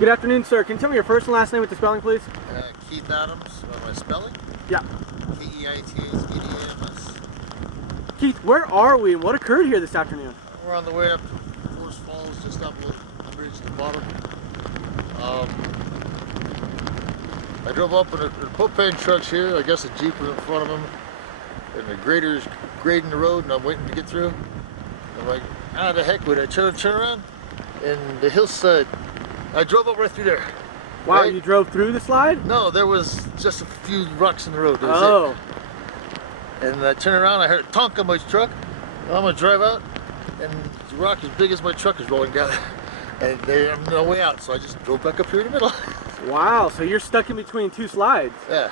Good afternoon, sir. Can you tell me your first and last name with the spelling, please? Keith Adams. My spelling? Yeah. Keithadams. Keith, where are we and what occurred here this afternoon? We're on the way up to Forest Falls, just up the bridge to the bottom. I drove up in a propane truck's here. I guess a Jeep was in front of him, and the grader's grading the road, and I'm waiting to get through. I'm like, the heck with it. I turn around, and the hillside. I drove up right through there. Wow, right? you drove through the slide? No, there was just a few rocks in the road. That was it. And I turned around, I heard a tonk on my truck. I'm gonna drive out, and the rock as big as my truck is rolling down. And there's no way out, so I just drove back up here in the middle. Wow, so you're stuck in between two slides. Yeah.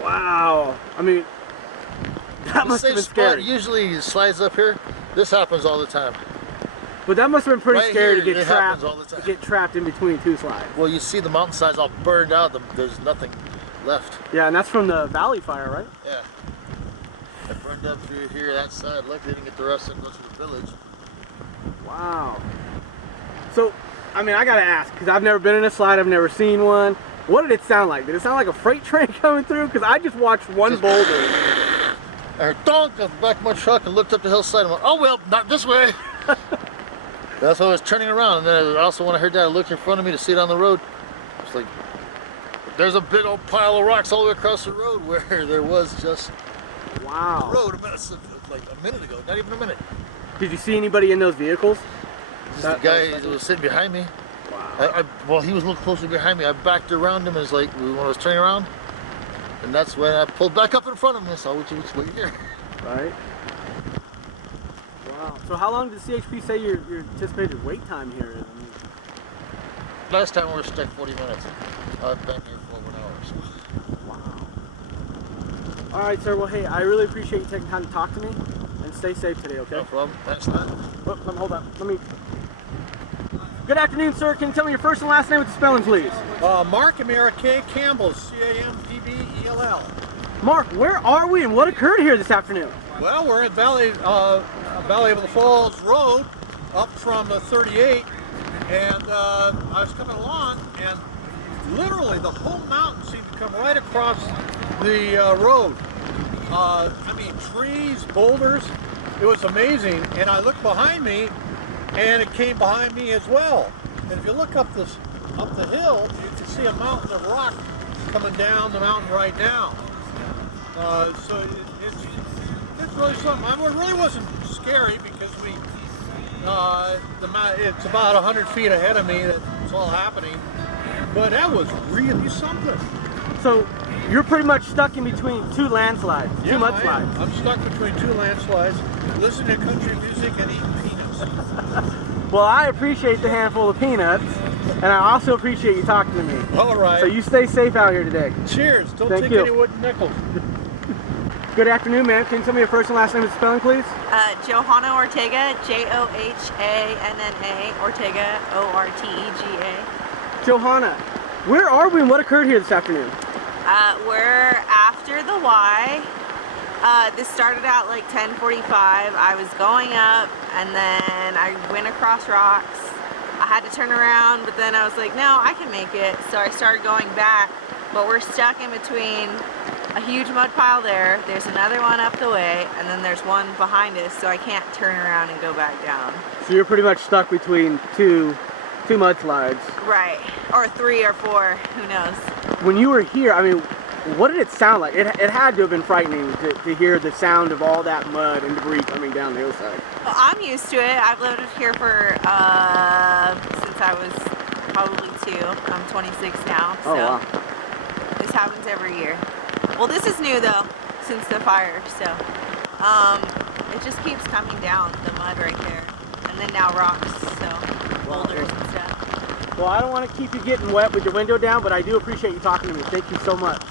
Wow. I mean, that must have been scary. Usually slides up here. This happens all the time. But that must have been pretty scary here, to get trapped in between two slides. Well, you see the mountainsides all burned out. There's nothing left. Yeah, and that's from the valley fire, right? Yeah. I burned up through here, that side. Luckily, I didn't get the rest and go to the village. Wow. So, I mean, I gotta ask, because I've never been in a slide, I've never seen one. What did it sound like? Did it sound like a freight train coming through? Because I just watched one boulder. I heard donk on the back of my truck and looked up the hillside and went, oh well, not this way. That's why I was turning around, and then also when I heard that, I looked in front of me to see it on the road. It's like, there's a big old pile of rocks all the way across the road where there was just the road like a minute ago, not even a minute. Did you see anybody in those vehicles? Just the guy that was sitting behind me. Wow. Well, he was a little closer behind me. I backed around him, and it's like when I was turning around, and that's when I pulled back up in front of him and saw which way here. Right. Wow. So how long did CHP say your anticipated wait time here is? I mean, last time we were stuck 40 minutes. I've been here for over an hour. So. Wow. All right, sir. Well, hey, I really appreciate you taking time to talk to me, and stay safe today, okay? No problem. Thanks, man. Oh, hold on. Let me. Good afternoon, sir. Can you tell me your first and last name with the spelling, please? Mark Amira K. Campbell, C-A-M-B-B-E-L-L. Mark, where are we and what occurred here this afternoon? Well, we're at Valley of the Falls Road, up from 38, and I was coming along, and literally the whole mountain seemed to come right across the road. I mean, trees, boulders, it was amazing, and I looked behind me, and it came behind me as well. And if you look up the hill, you can see a mountain of rock coming down the mountain right now. So it's really something. It really wasn't scary because it's about 100 feet ahead of me that it's all happening. But that was really something. So you're pretty much stuck in between two landslides, two mudslides. I'm stuck between two landslides, listening to country music and eating peanuts. Well, I appreciate the handful of peanuts, and I also appreciate you talking to me. All right. So you stay safe out here today. Cheers. Don't Thank take you. any wooden nickels. Good afternoon, ma'am. Can you tell me your first and last name with spelling, please? Johanna Ortega, Johannah Ortega, Ortega. Johanna, where are we and what occurred here this afternoon? We're after the Y. This started out like 10:45. I was going up and then I went across rocks. I had to turn around, but then I was like, no, I can make it. So I started going back, but we're stuck in between a huge mud pile there. There's another one up the way, and then there's one behind us, so I can't turn around and go back down. So you're pretty much stuck between two mudslides. Right, or 3 or 4, who knows. When you were here, I mean, what did it sound like? It had to have been frightening to hear the sound of all that mud and debris coming down the hillside. Well, I'm used to it. I've lived here for since I was probably 2. I'm 26 now, so wow. This happens every year. Well, this is new though, since the fire, so it just keeps coming down, the mud right there, and then now rocks, so boulders and stuff. Well, I don't want to keep you getting wet with your window down, but I do appreciate you talking to me. Thank you so much.